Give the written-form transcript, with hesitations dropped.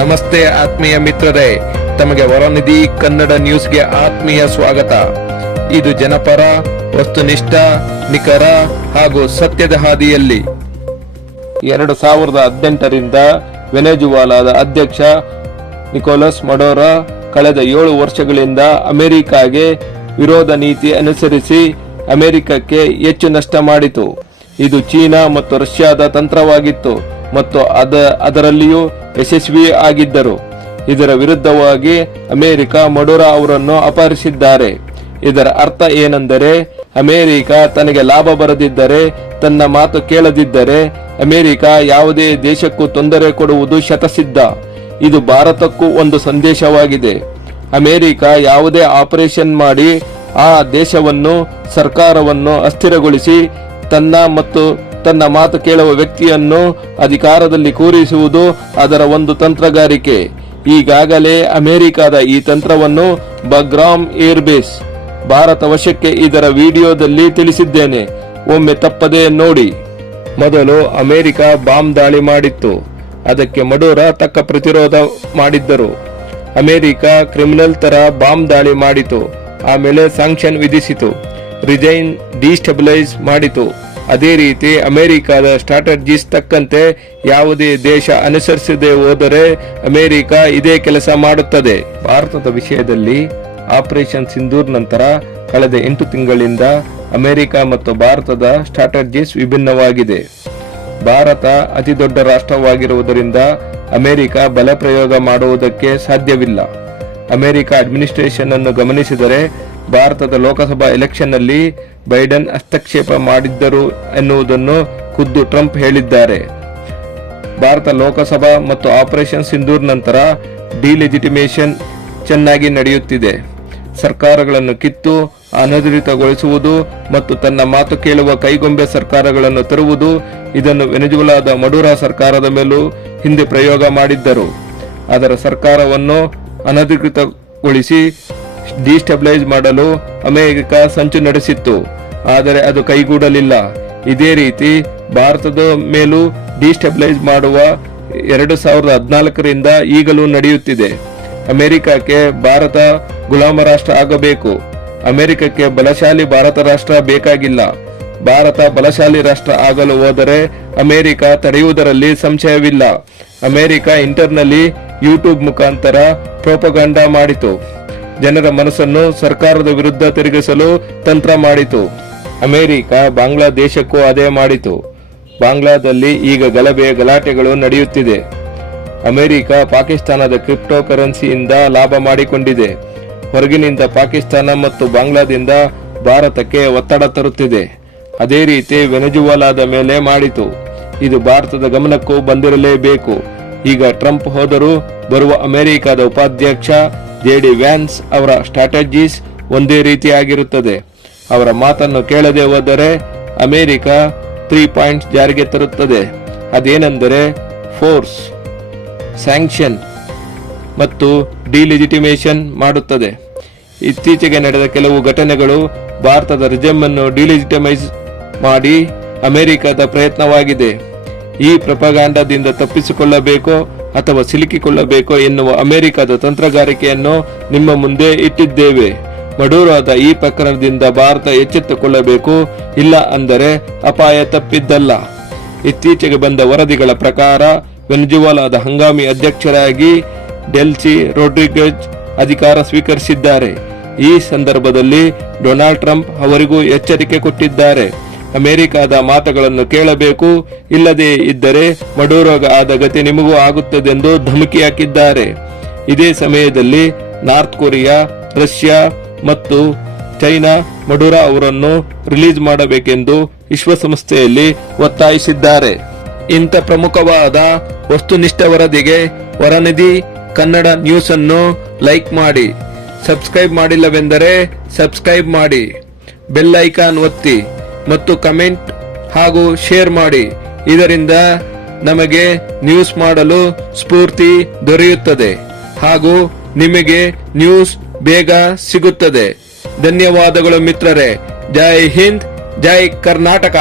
ನಮಸ್ತೆ ಆತ್ಮೀಯ ಮಿತ್ರರೇ, ತಮಗೆ ವರನಿಧಿ ಕನ್ನಡ ನ್ಯೂಸ್ಗೆ ಆತ್ಮೀಯ ಸ್ವಾಗತ. ಇದು ಜನಪರ, ವಸ್ತುನಿಷ್ಠ, ನಿಖರ ಹಾಗೂ ಸತ್ಯದ ಹಾದಿಯಲ್ಲಿ. 2018ರಿಂದ ವೆನೆಜುವಾಲಾದ ಅಧ್ಯಕ್ಷ ನಿಕೋಲಸ್ ಮಡೋರೋ ಕಳೆದ 7 ವರ್ಷಗಳಿಂದ ಅಮೆರಿಕಾಗೆ ವಿರೋಧ ನೀತಿ ಅನುಸರಿಸಿ ಅಮೆರಿಕಕ್ಕೆ ಹೆಚ್ಚು ನಷ್ಟ ಮಾಡಿತು. ಇದು ಚೀನಾ ಮತ್ತು ರಷ್ಯಾದ ತಂತ್ರವಾಗಿತ್ತು ಮತ್ತು ಅದರಲ್ಲಿಯೂ ಯಶಸ್ವಿ ಆಗಿದ್ದರು. ಇದರ ವಿರುದ್ಧವಾಗಿ ಅಮೆರಿಕ ಮಡೋರೋ ಅವರನ್ನು ಅಪಹರಿಸಿದ್ದಾರೆ. ಇದರ ಅರ್ಥ ಏನೆಂದರೆ, ಅಮೆರಿಕ ತನಗೆ ಲಾಭ ಬರದಿದ್ದರೆ, ತನ್ನ ಮಾತು ಕೇಳದಿದ್ದರೆ ಅಮೆರಿಕ ಯಾವುದೇ ದೇಶಕ್ಕೂ ತೊಂದರೆ ಕೊಡುವುದು ಶತಸಿದ್ಧ. ಇದು ಭಾರತಕ್ಕೂ ಒಂದು ಸಂದೇಶವಾಗಿದೆ. ಅಮೆರಿಕ ಯಾವುದೇ ಆಪರೇಷನ್ ಮಾಡಿ ಆ ದೇಶವನ್ನು, ಸರ್ಕಾರವನ್ನು ಅಸ್ಥಿರಗೊಳಿಸಿ ತನ್ನ ಮತ್ತು ತನ್ನ ಮಾತು ಕೇಳುವ ವ್ಯಕ್ತಿಯನ್ನು ಅಧಿಕಾರದಲ್ಲಿ ಕೂರಿಸುವುದು ಅದರ ಒಂದು ತಂತ್ರಗಾರಿಕೆ. ಈಗಾಗಲೇ ಅಮೆರಿಕದ ಈ ತಂತ್ರವನ್ನು ಬಗ್ರಾಮ್ ಏರ್ಬೇಸ್ ಭಾರತ ವಶಕ್ಕೆ ಇದರ ವಿಡಿಯೋದಲ್ಲಿ ತಿಳಿಸಿದ್ದೇನೆ, ಒಮ್ಮೆ ತಪ್ಪದೆ ನೋಡಿ. ಮೊದಲು ಅಮೆರಿಕ ಬಾಂಬ್ ದಾಳಿ ಮಾಡಿತ್ತು. ಅದಕ್ಕೆ ಮಡೋರೋ ತಕ್ಕ ಪ್ರತಿರೋಧ ಮಾಡಿದ್ದರು. ಅಮೆರಿಕ ಕ್ರಿಮಿನಲ್ ತರ ಬಾಂಬ್ ದಾಳಿ ಮಾಡಿತು. ಆಮೇಲೆ ಸ್ಯಾಂಕ್ಷನ್ ವಿಧಿಸಿತು, ರಿಜೈನ್ ಡಿಸ್ಟೆಬಿಲೈಸ್ ಮಾಡಿತು. ಅದೇ ರೀತಿ ಅಮೆರಿಕದ ಸ್ಟ್ರಾಟಜೀಸ್ ತಕ್ಕಂತೆ ಯಾವುದೇ ದೇಶ ಅನುಸರಿಸದೆ ಹೋದರೆ ಅಮೆರಿಕ ಇದೇ ಕೆಲಸ ಮಾಡುತ್ತದೆ. ಭಾರತದ ವಿಷಯದಲ್ಲಿ ಆಪರೇಷನ್ ಸಿಂಧೂರ್ ನಂತರ ಕಳೆದ 8 ತಿಂಗಳಿಂದ ಅಮೆರಿಕ ಮತ್ತು ಭಾರತದ ಸ್ಟ್ರಾಟಜೀಸ್ ವಿಭಿನ್ನವಾಗಿದೆ. ಭಾರತ ಅತಿ ದೊಡ್ಡ ರಾಷ್ಟ್ರವಾಗಿರುವುದರಿಂದ ಅಮೆರಿಕ ಬಲ ಪ್ರಯೋಗ ಮಾಡುವುದಕ್ಕೆ ಸಾಧ್ಯವಿಲ್ಲ. ಅಮೆರಿಕ ಅಡ್ಮಿನಿಸ್ಟ್ರೇಷನ್ ಅನ್ನು ಗಮನಿಸಿದರೆ ಭಾರತದ ಲೋಕಸಭಾ ಎಲೆಕ್ಷನ್ ನಲ್ಲಿ ಬೈಡನ್ ಹಸ್ತಕ್ಷೇಪ ಮಾಡಿದ್ದರು ಎನ್ನುವುದನ್ನು ಖುದ್ದು ಟ್ರಂಪ್ ಹೇಳಿದ್ದಾರೆ. ಭಾರತ ಲೋಕಸಭಾ ಮತ್ತು ಆಪರೇಷನ್ ಸಿಂಧೂರ್ ನಂತರ ಡಿಲೆಜಿಟಿಮೇಷನ್ ಚೆನ್ನಾಗಿ ನಡೆಯುತ್ತಿದೆ. ಸರ್ಕಾರಗಳನ್ನು ಕಿತ್ತು ಅನಧಿಕೃತಗೊಳಿಸುವುದು ಮತ್ತು ತನ್ನ ಮಾತು ಕೇಳುವ ಕೈಗೊಂಬೆ ಸರ್ಕಾರಗಳನ್ನು ತರುವುದು, ಇದನ್ನು ವೆನೆಜುಲಾದ ಮಡೋರೋ ಸರ್ಕಾರದ ಮೇಲೂ ಹಿಂದೆ ಪ್ರಯೋಗ ಮಾಡಿದ್ದರು. ಅದರ ಸರ್ಕಾರವನ್ನು ಅನಧಿಕೃತಗೊಳಿಸಿ ಡಿಸ್ಟೆಬಿಲೈಸ್ ಮಾಡಲು ಅಮೆರಿಕ ಸಂಚು ನಡೆಸಿತ್ತು, ಆದರೆ ಅದು ಕೈಗೂಡಲಿಲ್ಲ. ಇದೇ ರೀತಿ ಭಾರತದ ಮೇಲೂ ಡಿಸ್ಟೆಬಿಲೈಸ್ ಮಾಡುವ 2014ರಿಂದ ಈಗಲೂ ನಡೆಯುತ್ತಿದೆ. ಅಮೆರಿಕಕ್ಕೆ ಭಾರತ ಗುಲಾಮ ರಾಷ್ಟ್ರ ಆಗಬೇಕು. ಅಮೆರಿಕಕ್ಕೆ ಬಲಶಾಲಿ ಭಾರತ ರಾಷ್ಟ್ರ ಬೇಕಾಗಿಲ್ಲ. ಭಾರತ ಬಲಶಾಲಿ ರಾಷ್ಟ್ರ ಆಗಲು ಹೋದರೆ ಅಮೆರಿಕ ತಡೆಯುವುದರಲ್ಲಿ ಸಂಶಯವಿಲ್ಲ. ಅಮೆರಿಕ ಇಂಟರ್ನಲ್ಲಿ ಯೂಟ್ಯೂಬ್ ಮುಖಾಂತರ ಪ್ರೊಪಗಂಡಾ ಮಾಡಿತು. ಜನರ ಮನಸ್ಸನ್ನು ಸರ್ಕಾರದ ವಿರುದ್ಧ ತಿರುಗಿಸಲು ತಂತ್ರ ಮಾಡಿತು. ಅಮೆರಿಕ ಬಾಂಗ್ಲಾದೇಶಕ್ಕೂ ಅದೇ ಮಾಡಿತು. ಬಾಂಗ್ಲಾದಲ್ಲಿ ಈಗ ಗಲಾಟೆಗಳು ನಡೆಯುತ್ತಿದೆ. ಅಮೆರಿಕ ಪಾಕಿಸ್ತಾನದ ಕ್ರಿಪ್ಟೋ ಕರೆನ್ಸಿಯಿಂದ ಲಾಭ ಮಾಡಿಕೊಂಡಿದೆ. ಹೊರಗಿನಿಂದ ಪಾಕಿಸ್ತಾನ ಮತ್ತು ಬಾಂಗ್ಲಾದಿಂದ ಭಾರತಕ್ಕೆ ಒತ್ತಡ ತರುತ್ತಿದೆ. ಅದೇ ರೀತಿ ವೆನೆಜುವಾಲಾದ ಮೇಲೆ ಮಾಡಿತು. ಇದು ಭಾರತದ ಗಮನಕ್ಕೂ ಬಂದಿರಲೇಬೇಕು. ಈಗ ಟ್ರಂಪ್ ಹೋದರೂ ಬರುವ ಅಮೆರಿಕದ ಉಪಾಧ್ಯಕ್ಷ JD ವ್ಯಾನ್ಸ್ ಅವರ ಸ್ಟ್ರಾಟಜೀಸ್ ಒಂದೇ ರೀತಿಯಾಗಿರುತ್ತದೆ. ಅವರ ಮಾತನ್ನು ಕೇಳದೆ ಹೋದರೆ ಅಮೆರಿಕ 3 ಪಾಯಿಂಟ್ಸ್ ಜಾರಿಗೆ ತರುತ್ತದೆ. ಅದೇನೆಂದರೆ ಫೋರ್ಸ್, ಸ್ಯಾಂಕ್ಷನ್ ಮತ್ತು ಡಿಲೆಜಿಟಿಮೇಷನ್ ಮಾಡುತ್ತದೆ. ಇತ್ತೀಚೆಗೆ ನಡೆದ ಕೆಲವು ಘಟನೆಗಳು ಭಾರತದ ರಿಜಮ್ ಅನ್ನು ಡಿಲೆಜಿಟಿಮೈಸ್ ಮಾಡಿ ಅಮೆರಿಕದ ಪ್ರಯತ್ನವಾಗಿದೆ. ಈ ಪ್ರೊಪಗಾಂಡಾದಿಂದ ತಪ್ಪಿಸಿಕೊಳ್ಳಬೇಕೋ ಅಥವಾ ಸಿಲುಕಿಕೊಳ್ಳಬೇಕೋ ಎನ್ನುವ ಅಮೆರಿಕದ ತಂತ್ರಗಾರಿಕೆಯನ್ನು ನಿಮ್ಮ ಮುಂದೆ ಇಟ್ಟಿದ್ದೇವೆ. ಮಡೋರೋದ ಈ ಪ್ರಕರಣದಿಂದ ಭಾರತ ಎಚ್ಚೆತ್ತುಕೊಳ್ಳಬೇಕು, ಇಲ್ಲ ಅಂದರೆ ಅಪಾಯ ತಪ್ಪಿದ್ದಲ್ಲ. ಇತ್ತೀಚೆಗೆ ಬಂದ ವರದಿಗಳ ಪ್ರಕಾರ ವೆನೆಜುವಾಲಾದ ಹಂಗಾಮಿ ಅಧ್ಯಕ್ಷರಾಗಿ ಡೆಲ್ಸಿ ರೊಡ್ರಿಗಸ್ ಅಧಿಕಾರ ಸ್ವೀಕರಿಸಿದ್ದಾರೆ. ಈ ಸಂದರ್ಭದಲ್ಲಿ ಡೊನಾಲ್ಡ್ ಟ್ರಂಪ್ ಅವರಿಗೂ ಎಚ್ಚರಿಕೆ ಕೊಟ್ಟಿದ್ದಾರೆ. ಅಮೆರಿಕದ ಮಾತುಗಳನ್ನು ಕೇಳಬೇಕು, ಇಲ್ಲದೇ ಇದ್ದರೆ ಮಡೋರೋಗ ಆದ ಗತಿ ನಿಮಗೂ ಆಗುತ್ತದೆಂದು ಧಮಕಿ ಹಾಕಿದ್ದಾರೆ. ಇದೇ ಸಮಯದಲ್ಲಿ ನಾರ್ತ್ ಕೊರಿಯಾ, ರಷ್ಯಾ ಮತ್ತು ಚೈನಾ ಮಡೋರೋ ಅವರನ್ನು ರಿಲೀಸ್ ಮಾಡಬೇಕೆಂದು ವಿಶ್ವಸಂಸ್ಥೆಯಲ್ಲಿ ಒತ್ತಾಯಿಸಿದ್ದಾರೆ. ಇಂಥ ಪ್ರಮುಖವಾದ ವಸ್ತುನಿಷ್ಠ ವರದಿಗೆ ವರನಿಧಿ ಕನ್ನಡ ನ್ಯೂಸ್ ಅನ್ನು ಲೈಕ್ ಮಾಡಿ. ಸಬ್ಸ್ಕ್ರೈಬ್ ಮಾಡಿಲ್ಲವೆಂದರೆ ಸಬ್ಸ್ಕ್ರೈಬ್ ಮಾಡಿ, ಬೆಲ್ ಐಕಾನ್ ಒತ್ತಿ ಮತ್ತು ಕಮೆಂಟ್ ಹಾಗೂ ಶೇರ್ ಮಾಡಿ. ಇದರಿಂದ ನಮಗೆ ನ್ಯೂಸ್ ಮಾಡಲು ಸ್ಫೂರ್ತಿ ದೊರೆಯುತ್ತದೆ ಹಾಗೂ ನಿಮಗೆ ನ್ಯೂಸ್ ಬೇಗ ಸಿಗುತ್ತದೆ. ಧನ್ಯವಾದಗಳು ಮಿತ್ರರೇ. ಜೈ ಹಿಂದ್, ಜೈ ಕರ್ನಾಟಕ.